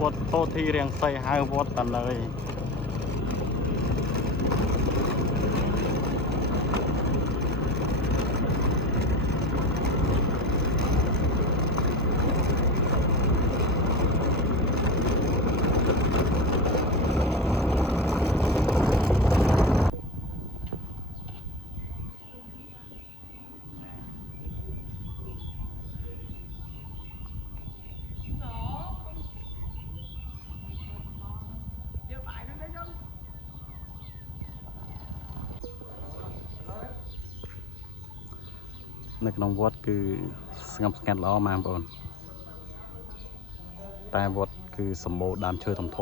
វត្តពោធិរាំងសីហៅវត្តតាណើយនៅក្នុងវត្តគឺស្ងប់ស្ងាត់ល្អម៉ែបងប្អូនតែវត្តគឺសម្បូរដើមឈើធំៗ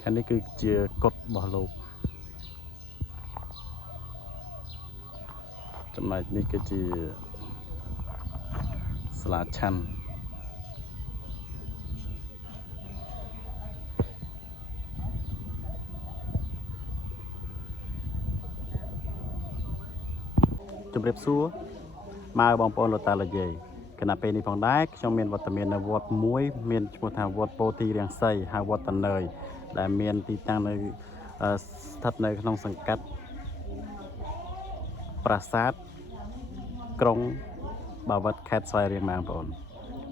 ខាងនេះគឺជាកុដិរបស់លោកចំណែកនេះគឺជាសាលាឆាន់ជំរាបសួរម៉ែបងប្អូនលោកតាលោកយាយគណៈពេលនេះផងដែរខ្ញុំមានវត្តមាននៅវត្តមួយមានឈ្មោះថាវត្តពោធិរាំងសីហៅវត្តតាណើយដែលមានទីតាំងនៅស្ថិតនៅក្នុងសង្កាត់ប្រាសាទក្រុងបាវិតខេត្តស្វាយរៀងម៉ែបងប្អូន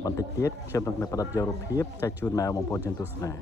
បន្តិចទៀតខ្ញុំនឹងផ្ដិតយករូបភាពចែកជូនម៉ែបងប្អូនជាទស្សនា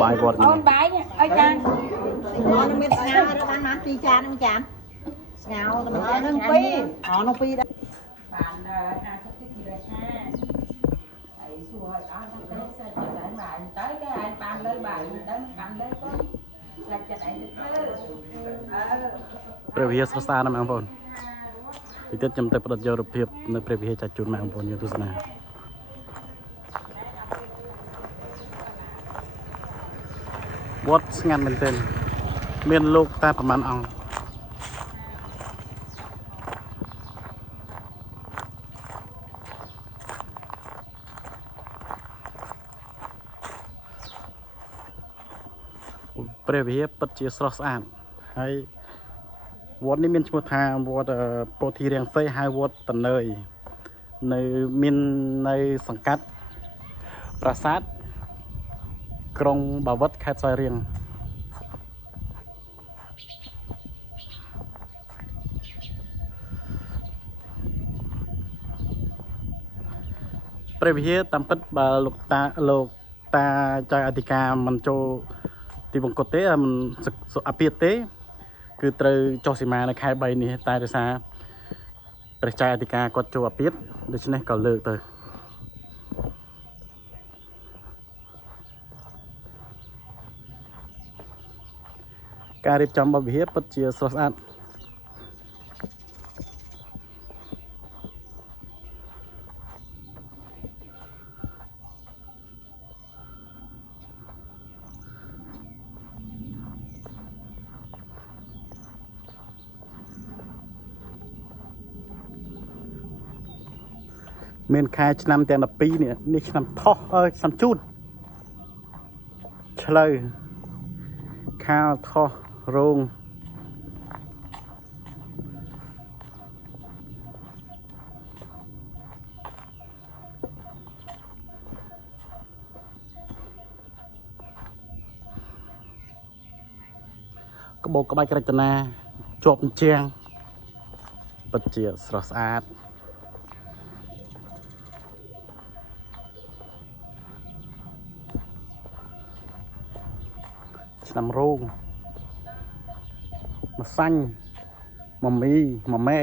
bài vọt ôn bài nha ơi chan nó biết ngao nó bán bán pi cha nó chạm ngao nó nâng pi nó pi đó bạn sắp xếp gì rồi ha thầy xua đó tới sao cho đại bài tới cái anh ban lấy bài tới cầm lấy con là cho đại đượcព្រះវិហារស្រស់ស្អាតណាស់បងប្អូនទីទៀតខ្ញុំទៅផ្ដិតយករូបភាពនៅព្រះវិហារចាស់ជូនបងប្អូនយកទស្សនាវត្តស្ងាត់មែនទែនមានលោកតែប្រហែលអង្គព្រះវិហារពិតជាស្រស់ស្អាតហើយវត្តនេះមានឈ្មោះថាវត្តពោធិរាំងសីហៅវត្តតនើយនៅមាននៅសង្កាត់ប្រាសាទក្រុងបាវិតខេត្តសោយរៀងព្រះវិហារតាមពិតបើលោកតាចៅអធិការមិនចូលទីបង្គត់ទេមិនអពាតទេគឺត្រូវចុះសីមានៅខែ3នេះតែដោយសារព្រះចៅអធិការគាត់ចូលអពាតដូច្នេះក៏លើកទៅការរៀបចំរបស់វិហារពិតជាស្រស់ស្អាតមានខែឆ្នាំទាំង12នេះឆ្នាំថោះឆ្នាំជូតឆ្លូវខាលថោះរោងក្បូរក្បាច់រចនាជាប់ជាងពិតជាស្រស់ស្អាតឆ្នាំរោងម្សាញ់មមីមម៉ែ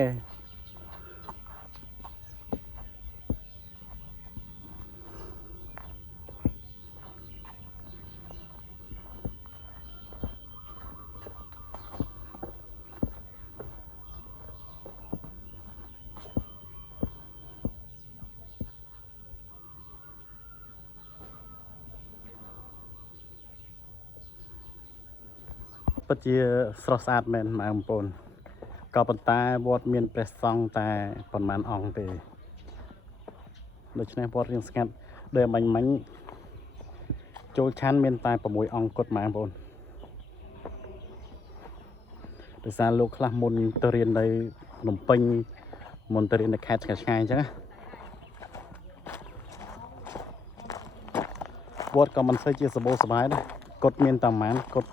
ពិតជាស្រស់ស្អាតមែនបងប្អូនក៏ប៉ុន្តែវត្តមានព្រះសង្ឃតែប៉ុន្មានអង្គទេដូច្នេះវត្តរៀងស្ងាត់ដែលបាញ់មិញចូលឆាន់មានតែ6អង្គគត់បងប្អូនដោយសារលោកខ្លះមុនទៅរៀននៅភ្នំពេញមុនទៅរៀននៅខេត្តឆ្ងាយៗអញ្ចឹងណាវត្តក៏មិនសូវជាសម្បូរសប្បាយដែរគត់មានតែប្រហែលគត់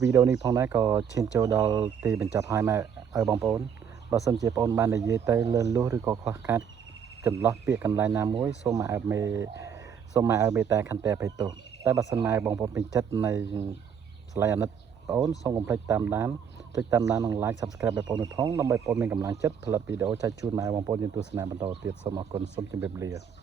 វីដេអូនេះផងដែរក៏ឈានចូលដល់ទីបញ្ចប់ហើយមកឲ្យបងប្អូនបើសិនជាបងប្អូនបាននិយាយទៅលឺលុះឬក៏ខ្វះខាតចន្លោះពាក្យកន្លែងណាមួយសូមឲ្យមេតាខន្តីអភ័យទោសតែបើសិនមកឲ្យបងប្អូនពេញចិត្តនៃស្លាយអាណិតបងប្អូនសូមកុំភ្លេចតាមដានចុចតាមដាននិង like subscribe បងប្អូនផងដើម្បីបងប្អូនមានកម្លាំងចិត្តផលិតវីដេអូចែកជូនមកឲ្យបងប្អូនយើងទស្សនាបន្តទៀតសូមអរគុណសូមជម្រាបលា